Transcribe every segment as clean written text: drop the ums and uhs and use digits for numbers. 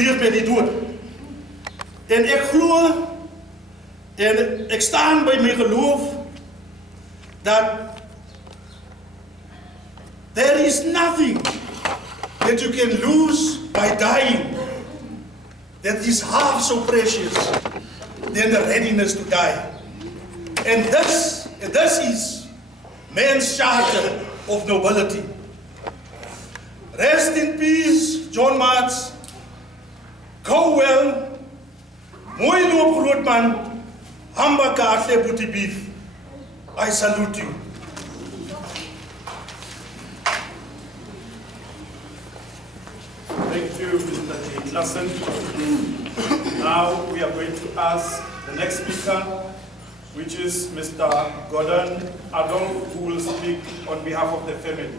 beweeg met die dood. En ek glo en ek staan by my geloof dat there is nothing that you can lose by dying that is half so precious than the readiness to die. And this is man's charter of nobility. Rest in peace, John Marks. Go well. Mooi loop, groot man. Hamba kaartle booty beef. I salute you. Thank you, Mr. J. Klassen. Now we are going to ask the next speaker, which is Mr. Gordon Adolf, who will speak on behalf of the family.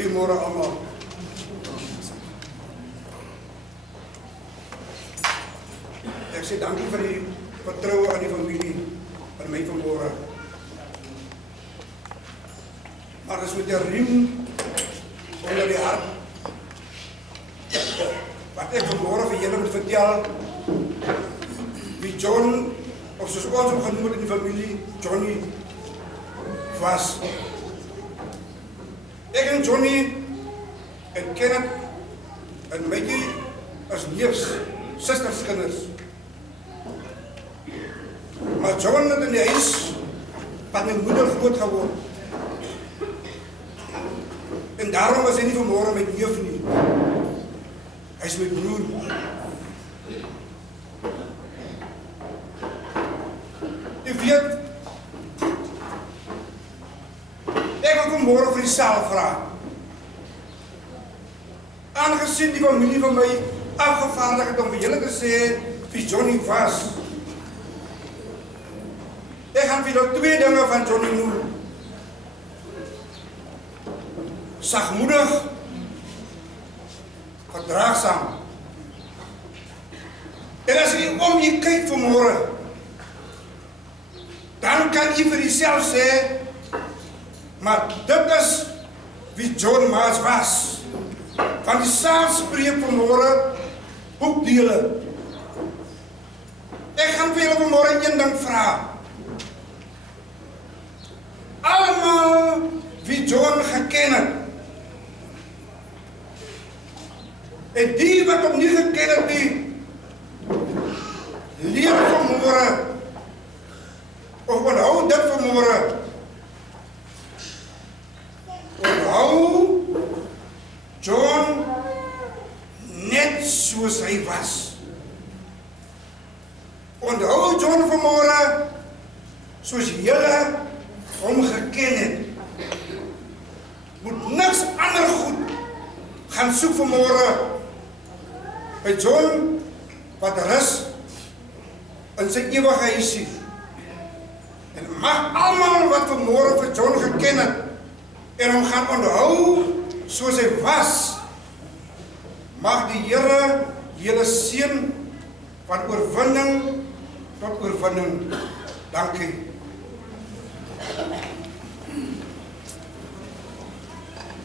Goeiemôre almal. Ek sê dankie vir die vertroue aan die familie vir my vanmôre. Maar dis met 'n riem onder die hart. Wat ek vanmôre vir julle moet vertel, wie John, of soos ons hom genoem het in die familie, Johnny was. Ek en Johnny en Kenneth en Maggie as neefs, susters kinders. Maar John het in die huis van my moeder groot geword. En daarom was hy nie vanmôre met neef nie. Hy is my broer. Jy weet, ek wil vanmôre vir die saal vra. Aangesien die familie van my afgevaardig het om vir julle te sê wie Johnny was. Ek gaan vir julle 2 dinge van Johnny noem. Sagmoedig, verdraagsaam. En as jy om jy kyk vanmôre, dan kan jy vir jouself sê, maar dit is wie John Marks was. Van die saal spreek vanmôre boekdele. Ek gaan vir julle vanmôre een ding vra. Almal wie John geken het, en die wat hom nie geken het nie, leer vanmôre, of onthou dit vanmôre, onthou John net soos hy was. Onthou John vanmôre soos julle hom geken het. Moet niks ander goed gaan soek vanmôre by John wat rus in sy ewige huisie. En mag almal wat vanmôre vir John geken het en hom gaan onthou soos hy was, mag die Here julle seën van oorwinning tot oorwinning. Dankie.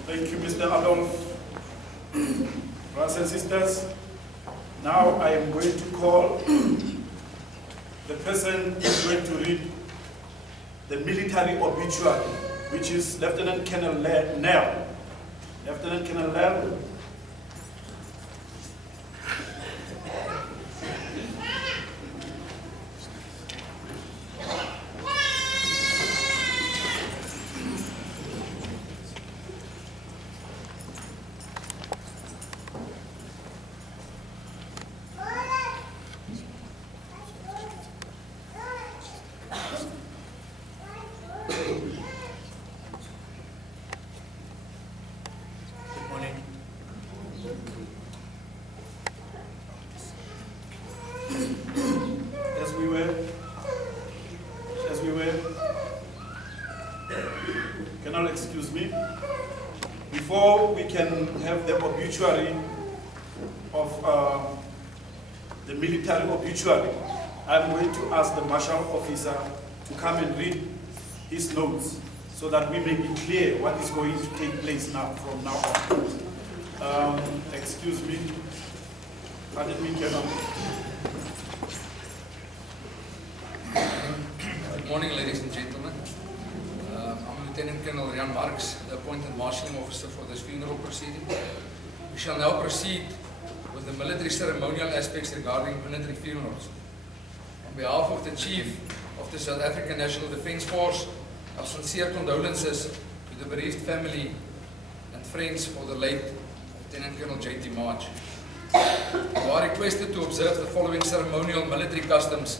Thank you, Mr. Adolf. Brothers and sisters, now I am going to call the person who is going to read the military obituary, which is Lieutenant Colonel Nell. Lieutenant Colonel Nell. Excuse me. Before we can have the obituary of the military obituary, I'm going to ask the marshal officer to come and read his notes so that we may be clear what is going to take place now, from now on. Excuse me. Pardon me, Colonel. Good morning, ladies and gentlemen. I'm Lieutenant Colonel Rian Marks, the appointed marshalling officer for this funeral proceeding. We shall now proceed with the military ceremonial aspects regarding military funerals. On behalf of the Chief of the South African National Defence Force, our sincere condolences to the bereaved family and friends for the late Lieutenant Colonel J.T. March. You are requested to observe the following ceremonial military customs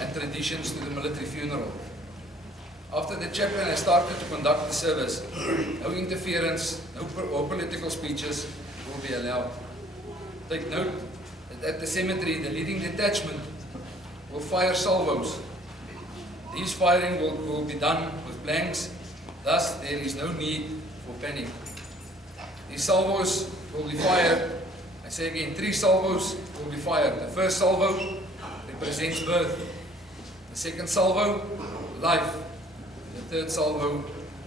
and traditions to the military funeral. After the chaplain has started to conduct the service, no interference, no political speeches will be allowed. Take note that at the cemetery, the leading detachment will fire salvos. These firing will be done with blanks, thus there is no need for panic. These salvos will be fired. I say again, 3 salvos will be fired. The first salvo represents birth. The second salvo, life. The third salvo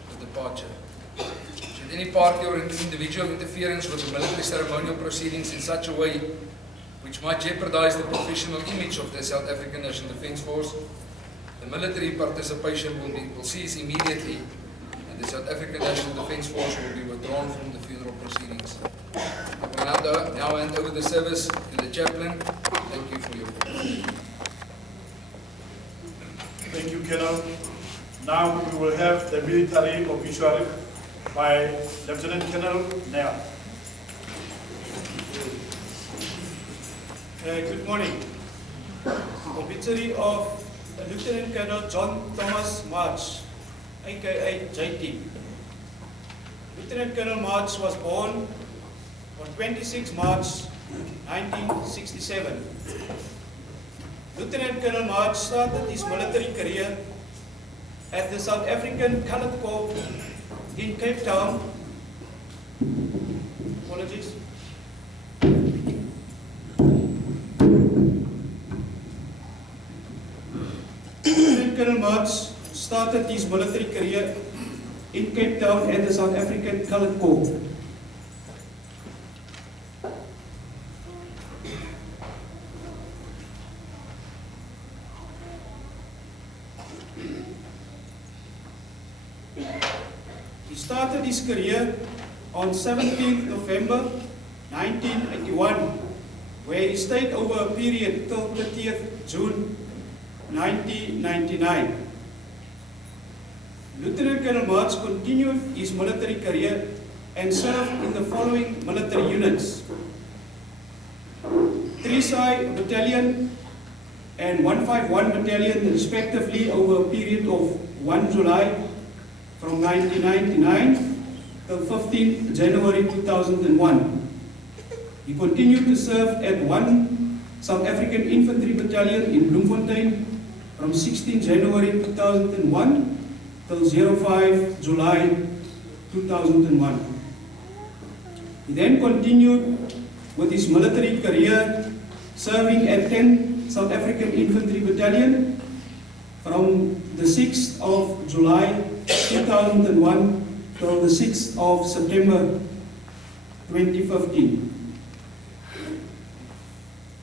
is departure. Should any party or individual interference with the military ceremonial proceedings in such a way which might jeopardize the professional image of the South African National Defence Force, the military participation will cease immediately, and the South African National Defence Force will be withdrawn from the funeral proceedings. I will now hand over the service to the chaplain. Thank you for your attention. Thank you, Colonel. Now we will have the military obituary by Lieutenant Colonel Nea. Good morning. Obituary of Lieutenant Colonel John Thomas March, aka JT. Lieutenant Colonel March was born on 26 March 1967. Lieutenant Colonel March started his military career at the South African Coloured Corps in Cape Town. Apologies. Lieutenant Colonel March started his military career in Cape Town at the South African Coloured Corps. He started his career on 17th November 1981, where he stayed over a period till 30th June 1999. Lieutenant Colonel March continued his military career and served in the following military units: 3SI Battalion and 151 Battalion respectively over a period of 1 July from 1999 till 15 January 2001. He continued to serve at 1 South African Infantry Battalion in Bloemfontein from 16 January 2001 till 05 July 2001. He then continued with his military career, serving at 10 South African Infantry Battalion from the 6th of July 2001 till the 6th of September 2015.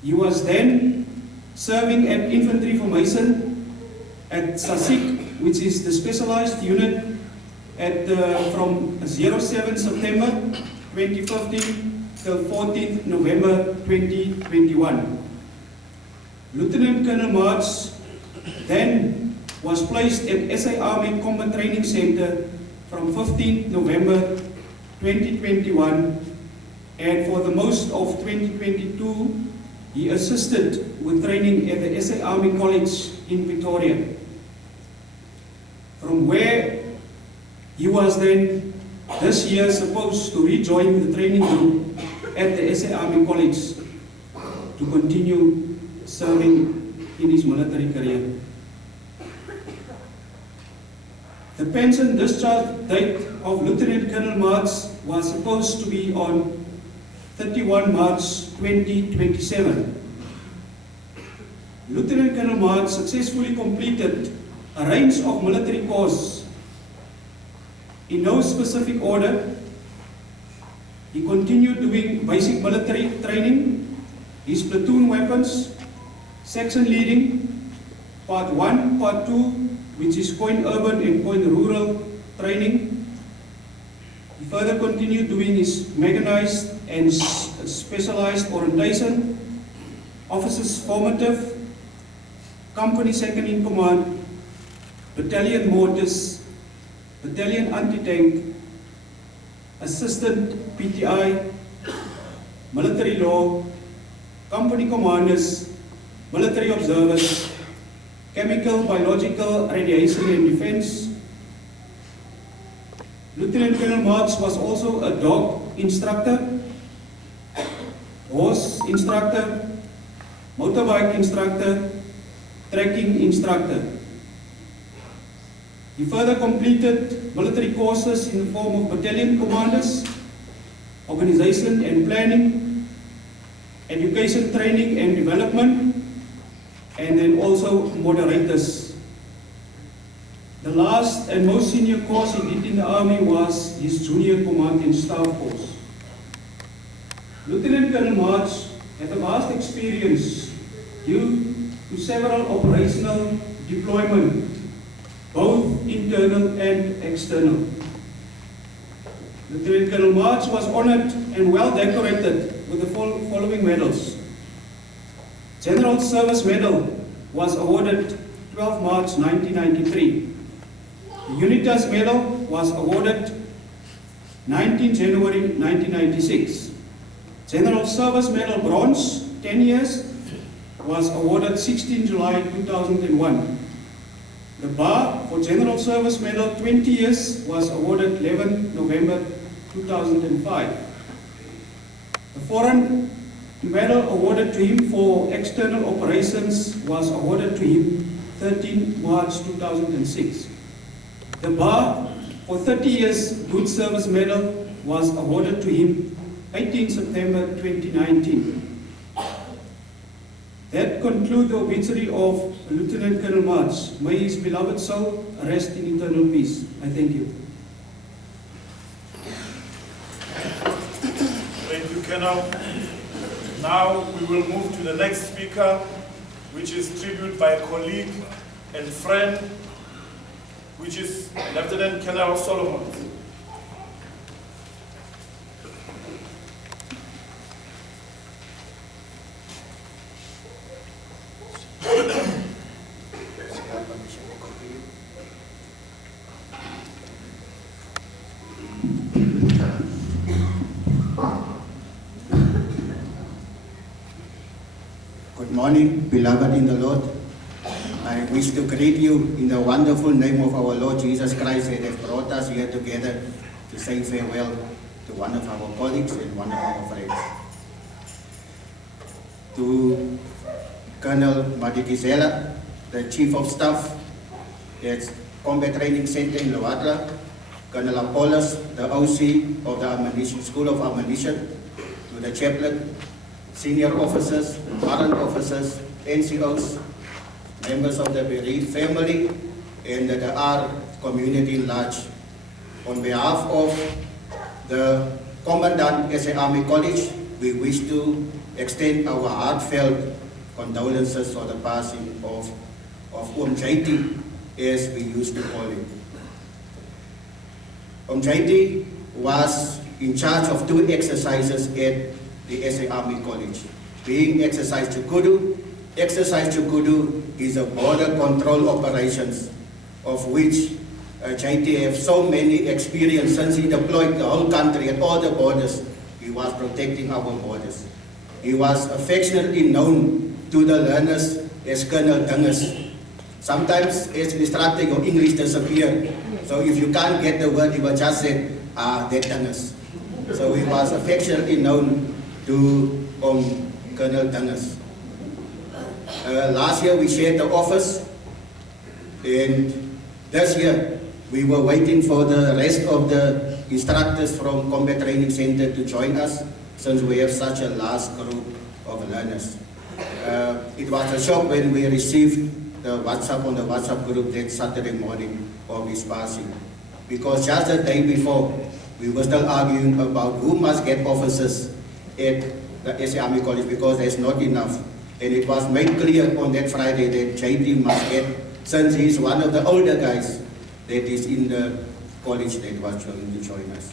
He was then serving at Infantry Formation at SASIC, which is the specialized unit, at from 07 September 2015 till 14th November 2021. Lieutenant Colonel March then was placed at SA Army Combat Training Center from 15th November 2021, and for the most of 2022 he assisted with training at the SA Army College in Pretoria, from where he was then this year supposed to rejoin the training group at the SA Army College to continue serving in his military career. The pension discharge date of Lieutenant Colonel March was supposed to be on 31 March 2027. Lieutenant Colonel March successfully completed a range of military courses in no specific order. He continued doing basic military training, his platoon weapons, section leading, Part 1, Part 2, which is point urban and point rural training. He further continued doing his mechanized and specialized orientation, officers formative, company second in command, battalion mortars, battalion anti-tank, assistant PTI, military law, company commanders, military observers, chemical, biological, radiation and defense. Lieutenant Colonel March was also a dog instructor, horse instructor, motorbike instructor, trekking instructor. He further completed military courses in the form of battalion commanders, organization and planning, education training and development, and then also moderators. The last and most senior course he did in the Army was his junior command and staff course. Lieutenant Colonel March had a vast experience due to several operational deployment, both internal and external. Lieutenant Colonel March was honored and well decorated with the following medals. General Service Medal was awarded 12 March 1993. The Unitas Medal was awarded 19 January 1996. General Service Medal Bronze, 10 years, was awarded 16 July 2001. The bar for General Service Medal 20 years was awarded 11 November 2005. The Foreign Medal awarded to him for external operations was awarded to him 13 March 2006. The bar for 30 years Good Service Medal was awarded to him 18 September 2019. That concludes the obituary of Lieutenant Colonel March. May his beloved soul rest in eternal peace. I thank you. Thank you, Colonel. Now we will move to the next speaker, which is tribute by a colleague and friend, which is Lieutenant Colonel Solomon. Good morning, beloved in the Lord. I wish to greet you in the wonderful name of our Lord Jesus Christ that has brought us here together to say farewell to one of our colleagues and one of our friends. To Colonel Madikizela, the Chief of Staff at Combat Training Center in Loatla, Colonel Apollos, the OC of the Ammunition School of Ammunition, to the chaplain, senior officers, warrant officers, NCOs, members of the bereaved family, and the R community large. On behalf of the Commandant SA Army College, we wish to extend our heartfelt condolences for the passing of JT, as we used to call him. JT was in charge of 2 exercises at the SA Army College, being Exercise Chukudu. Exercise Chukudu is a border control operations of which JT have so many experience since he deployed the whole country at all the borders. He was protecting our borders. He was affectionately known to the learners as Colonel Dinges. Sometimes as instructor your English disappear. So if you can't get the word, he will just say, that Dinges. So he was affectionately known to Colonel Dinges. Last year we shared the office, and this year we were waiting for the rest of the instructors from Combat Training Center to join us, since we have such a large group of learners. It was a shock when we received the WhatsApp on the WhatsApp group that Saturday morning of his passing. Because just the day before, we were still arguing about who must get officers at the SA Army College because there's not enough. And it was made clear on that Friday that JT must get, since he's one of the older guys that is in the college that was going to join us.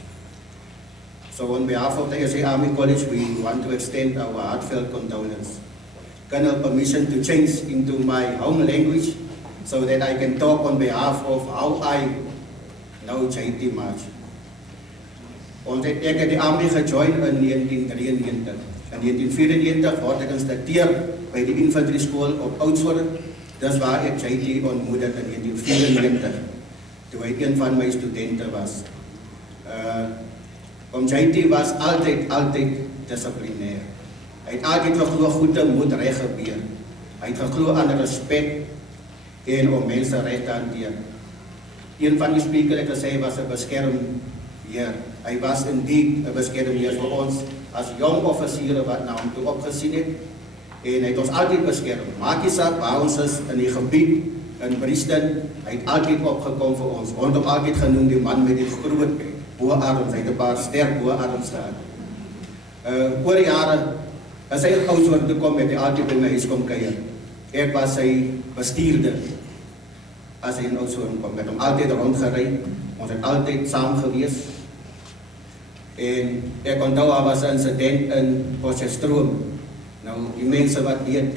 So on behalf of the SA Army College, we want to extend our heartfelt condolence. Colonel, permission to change into my home language so that I can talk on behalf of how I know JT March. Ek het die army gejoin in 1993. In 1994 word ek instructeur by die infantry school op Oudtshoorn. Dis waar ek JT ontmoet het in 1994, toe hy een van my studente was. JT was altyd disciplinair. Hy het altyd geglo goede moet reg gebeur. Hy het geglo aan respek en om mense reg te hanteer. Een van die sprekers het gesê hy was 'n beskermheer. Hy was indeed 'n beskermheer vir ons as jong offisiere wat na hom toe opgesien het. En hy het ons altyd beskerm. Maak nie saak waar ons is in die gebied in Brisbane, hy het altyd opgekom vir ons. Ons het hom altyd genoem die man met die groot boarms. Hy het 'n paar sterk boarms gehad. Oor die jare, as hy uit Oudtshoorn toe kom, het hy altyd by my huis kom kuier. Ek was sy bestuurder. As hy in Oudtshoorn kom, met hom altyd rondgery. Ons het altyd saam gewees. En ek onthou, daar was 'n incident in Potchefstroom. Nou, die mense wat weet,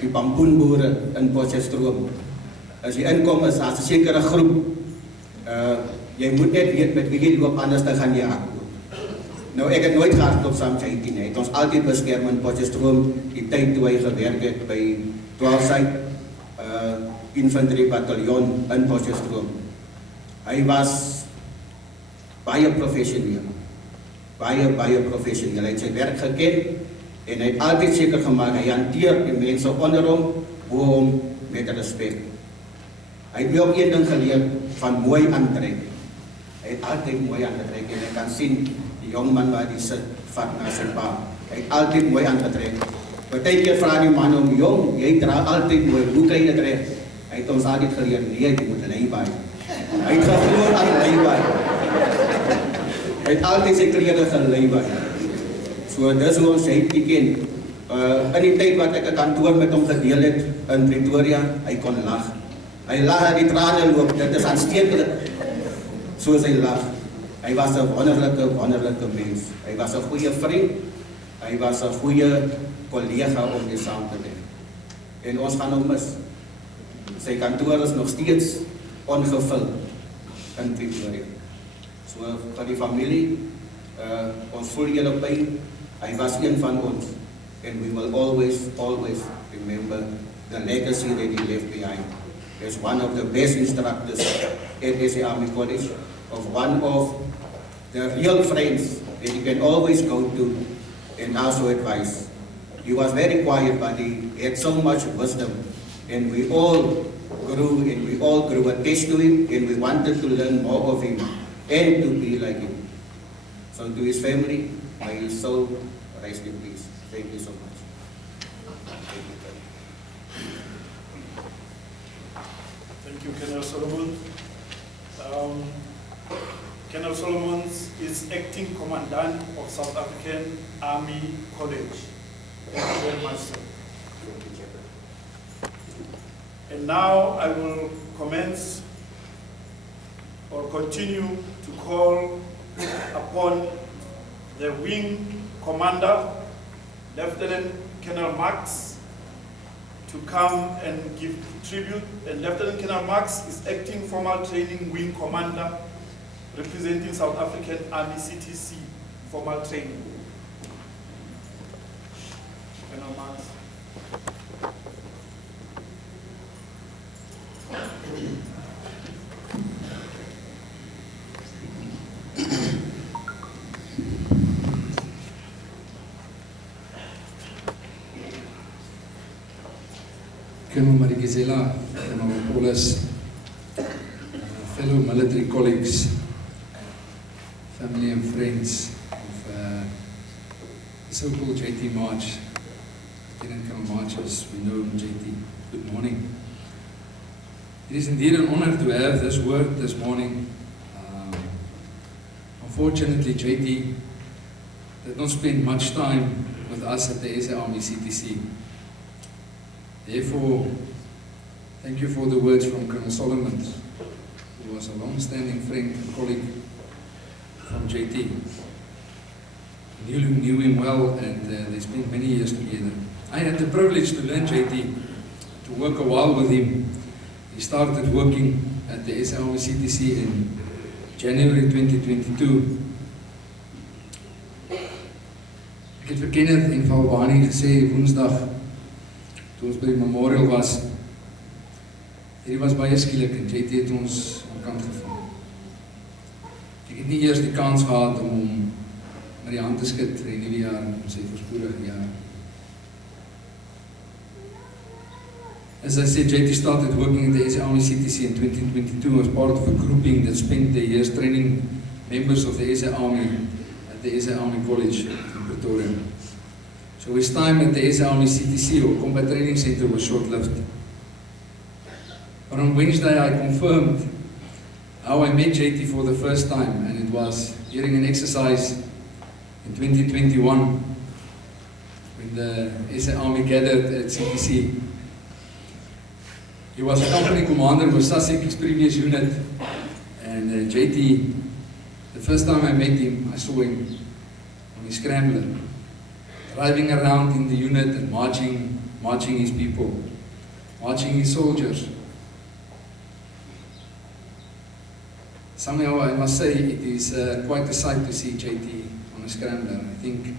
die bamboenboere in Potchefstroom. As jy inkom, is daar 'n sekere groep. Jy moet net weet met wie jy loop, anders dan gaan jy hardloop. Nou, ek het nooit gehardloop saam met JT nie. Hy het ons altyd beskerm in Potchefstroom, die tyd toe hy gewerk het by 12-side Infantry Bataljon in Potchefstroom. Hy was baie professioneel. Baie professioneel. Hy het sy werk geken en hy het altyd seker gemaak, hy hanteer die mense onder hom, bo hom met respek. Hy het my ook een ding geleer van mooi aantrek. Hy het altyd mooi aangetrek en ek kan sien die jong man waar die sit vat na sy pa. Hy het altyd mooi aangetrek. Partykeer vra die man om, jong, jy dra altyd mooi, hoe kan jy dit reg? Hy het ons altyd geleer, nee, jy moet lei-by. Hy het geglo aan lei-by. Hy het altyd sy klere gelei-by. So dis hoe ons hy ken. In die tyd wat ek 'n kantoor met hom gedeel het in Pretoria, hy kon lag. Hy lag en die trane loop, dit is aansteeklik. Soos hy lag. Hy was 'n wonderlike mens. Hy was 'n goeie vriend. Hy was 'n goeie kollega om mee saam te werk. En ons gaan hom mis. Sy kantoor is nog steeds ongevul in Pretoria. So vir die familie, ons voel julle pyn. Hy was een van ons. And we will always remember the legacy that he left behind. As one of the best instructors at SA Army College, of one of the real friends that you can always go to and ask for advice. He was very quiet, but he had so much wisdom, and we all grew attached to him, and we wanted to learn more of him and to be like him. So to his family, may his soul rest in peace. Thank you so much. Thank you, Colonel Solomon. Colonel Solomon is acting commandant of South African Army College. Thank you very much, sir. And now I will commence or continue to call upon the wing commander, Lieutenant Colonel Marx, to come and give tribute. And Lieutenant Colonel Marx is acting formal training wing commander representing South African Army CTC formal training. Colonel Marx. Colonel Marigizela, Colonel Paulus, fellow military colleagues, family and friends of the so-called JT March, Lieutenant Colonel March, as we know him, JT. Good morning. It is indeed an honor to have this word this morning. Unfortunately, JT did not spend much time with us at the SA Army CTC. Therefore, thank you for the words from Colonel Solomon, who was a long-standing friend and colleague from JT. You knew him well, and they spent many years together. I had the privilege to learn JT, to work a while with him. He started working at the SA Army CTC in January 2022. Ek het vir Kenneth en Valbani gesê Woensdag, toe ons by die memorial was, hierdie was baie skielik en JT het ons aan kant gevang. Ek het nie eers die kans gehad om hom met die hand te skud vir die nuwe jaar en sy voorspoedige jaar. As I said, JT started working at the SA Army CTC in 2022 as part of a grouping that spent their years training members of the SA Army at the SA Army College in Pretoria. So his time at the SA Army CTC or Combat Training Center was short-lived. But on Wednesday I confirmed how I met JT for the first time, and it was during an exercise in 2021 when the SA Army gathered at CTC. He was a company commander for Sussex's previous unit, and JT, the first time I met him, I saw him on his scrambler, driving around in the unit and marching his people, marching his soldiers. Somehow I must say it is quite a sight to see JT on a scrambler. I think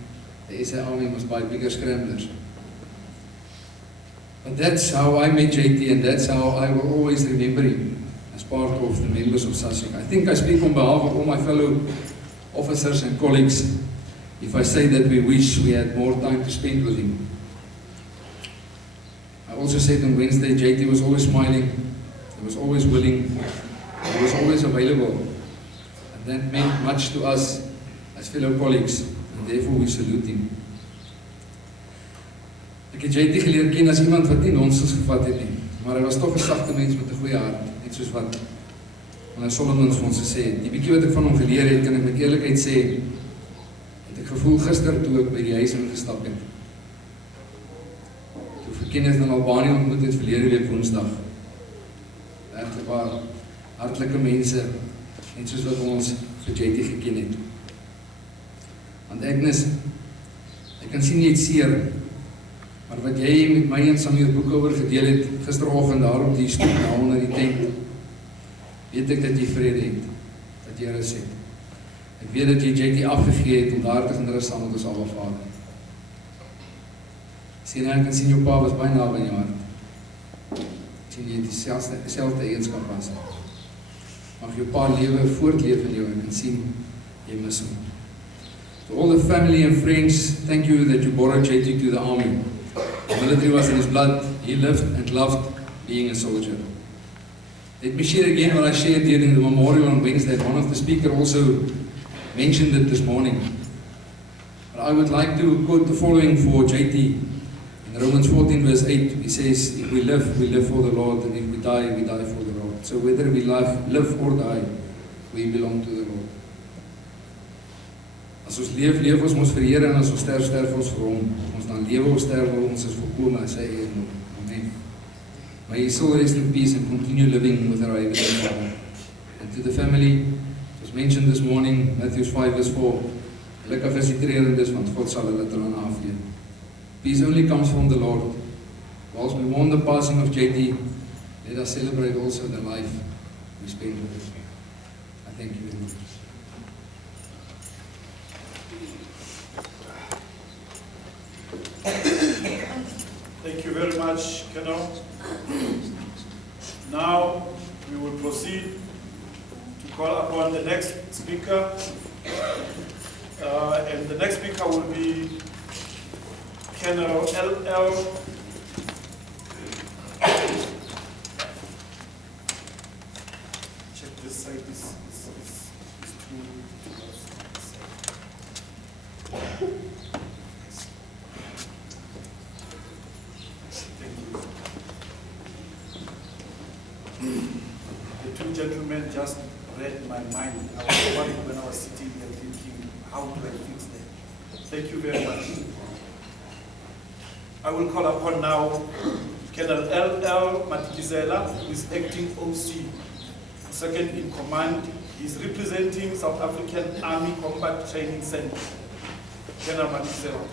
the SA Army must buy bigger scramblers. But that's how I met JT, and that's how I will always remember him as part of the members of SASIC. I think I speak on behalf of all my fellow officers and colleagues if I say that we wish we had more time to spend with him. I also said on Wednesday, JT was always smiling, he was always willing, he was always available, and that meant much to us as fellow colleagues, and therefore we salute him. Ek het JT geleer ken as iemand wat nie nonsens gevat het nie, maar hy was toch 'n sagte mens met 'n goeie hart, net soos wat Colonel Solomon vir ons gesê het. Die bietjie wat ek van hom geleer het, kan ek met eerlikheid sê, het ek gevoel gister toe ek by die huis ingestap het. Toe vir Kenneth en Albani ontmoet het verlede week Woensdag. Regtig waar hartlike mense, net soos wat ons vir JT geken het. Want Agnes, ek kan sien jy het seer, maar wat jy met my en Samuel Boekhouwer gedeel het gisteroggend daar op die stoep na onder die tent, weet ek dat jy vrede het, dat jy rus het. Ek weet dat jy JT afgegee het om daar te gaan rus saam met ons Abba Vader. Sien, ek kan sien jou pa was baie naby in jou hart. Sien jy dieselfde eigenskap was. Mag jou pa lewe voortleef in jou en kan sien jy mis hom. To all the family and friends, thank you that you borrowed JT to the army. The military was in his blood. He lived and loved being a soldier. Let me share again what I shared during the memorial on Wednesday. One of the speakers also mentioned it this morning. But I would like to quote the following for JT. In Romans 14 verse 8, he says, if we live for the Lord, and if we die for the Lord. So whether we live or die, we belong to the Lord. As ons leef ons mos vir die Here, en as ons sterf ons vir hom. Ons dan lewe of sterf ons is volkome as hy is. Amen. May his soul rest in peace and continue living with our Heavenly Father. And to the family, it was mentioned this morning, Matthew 5 verse 4, gelukkig is die trerendes, want God sal hulle trane afvee. Peace only comes from the Lord. Whilst we mourn the passing of JT, let us celebrate also the life we spent with him. I thank you very much. Thank you very much, Colonel. Now we will proceed to call upon the next speaker. And the next speaker will be Colonel L.L. Check this side. This two. gentlemen just read my mind. I was worried when I was sitting there thinking, how do I fix that? Thank you very much. I will call upon now Colonel L.L. Matikizela, who is acting OC, second in command. He is representing South African Army Combat Training Center. Colonel Matikizela.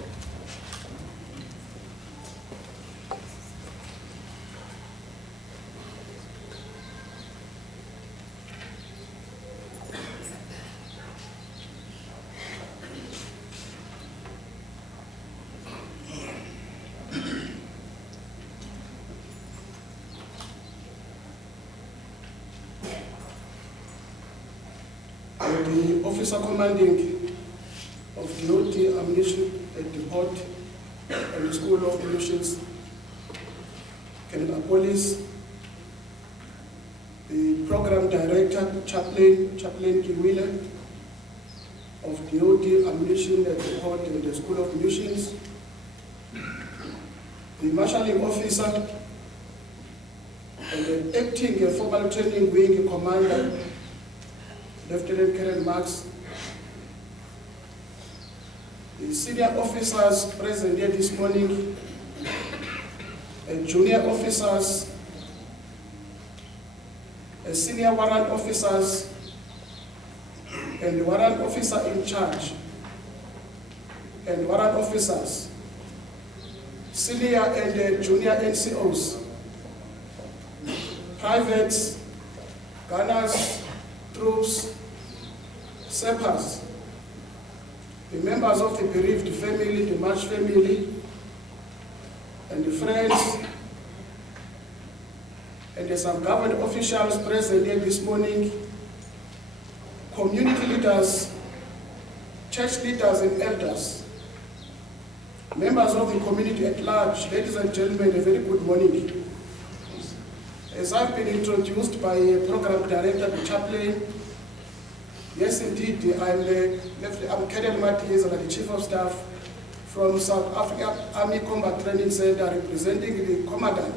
The officer commanding of DOT Ammunition at the port and the School of Munitions, Colonel Police, the program director, Chaplain Kiwile of DOT Ammunition at the port and the School of Munitions, the marshalling officer and the acting formal training wing commander, Lieutenant Colonel Marks, the senior officers present here this morning, and junior officers, and senior warrant officers, and the warrant officer in charge, and warrant officers, senior and junior NCOs, privates, gunners, troops, sappers, the members of the bereaved family, the March family, and the friends, and there's some government officials present here this morning, community leaders, church leaders and elders, members of the community at large, ladies and gentlemen, a very good morning. As I've been introduced by Program Director, the Chaplain, yes indeed, I'm Colonel Matikizela, the Chief of Staff from South Africa Army Combat Training Center, representing the Commandant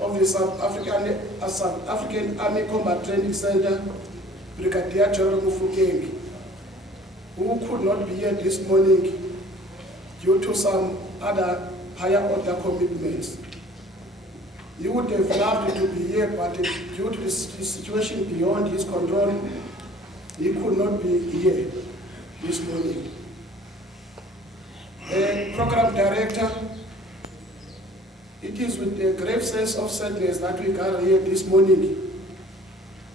of the South African Army Combat Training Center, Brigadier General Mufokeng, who could not be here this morning due to some other higher order commitments. He would have loved to be here, but due to the situation beyond his control, he could not be here this morning. Program Director, it is with a grave sense of sadness that we gather here this morning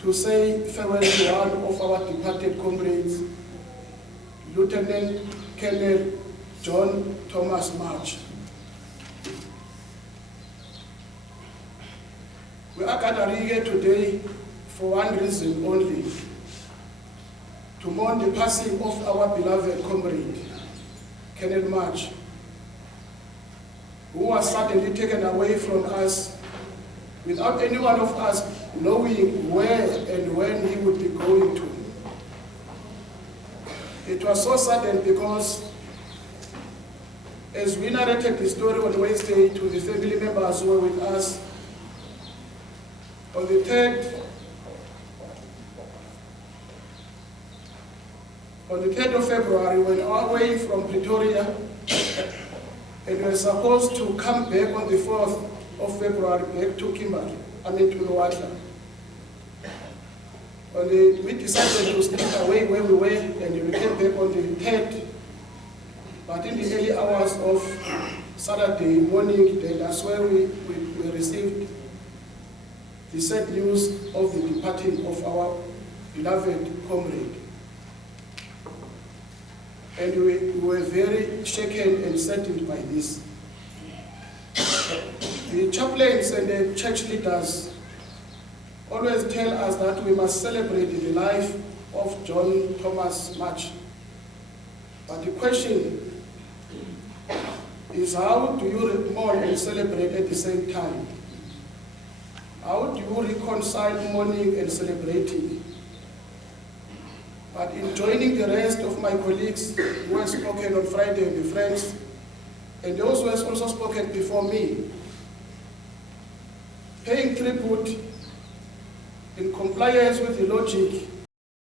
to say farewell to one of our departed comrades, Lieutenant Colonel John Thomas March. We are gathering here today for one reason only, to mourn the passing of our beloved comrade, Colonel March, who was suddenly taken away from us without any one of us knowing where and when he would be going to. It was so sudden because, as we narrated the story on Wednesday to the family members who were with us, on the 3rd of February, when our way from Pretoria, and we were supposed to come back on the 4th of February back to Kimberley, to Luwatla. We decided to stay away where we were, and we came back on the 3rd. But in the early hours of Saturday morning, that's where we received the sad news of the departing of our beloved comrade. And we were very shaken and saddened by this. The chaplains and the church leaders always tell us that we must celebrate the life of John Thomas March. But the question is, how do you mourn and celebrate at the same time? How do you reconcile mourning and celebrating? But in joining the rest of my colleagues who have spoken on Friday, and the friends, and those who have also spoken before me, paying tribute in compliance with the logic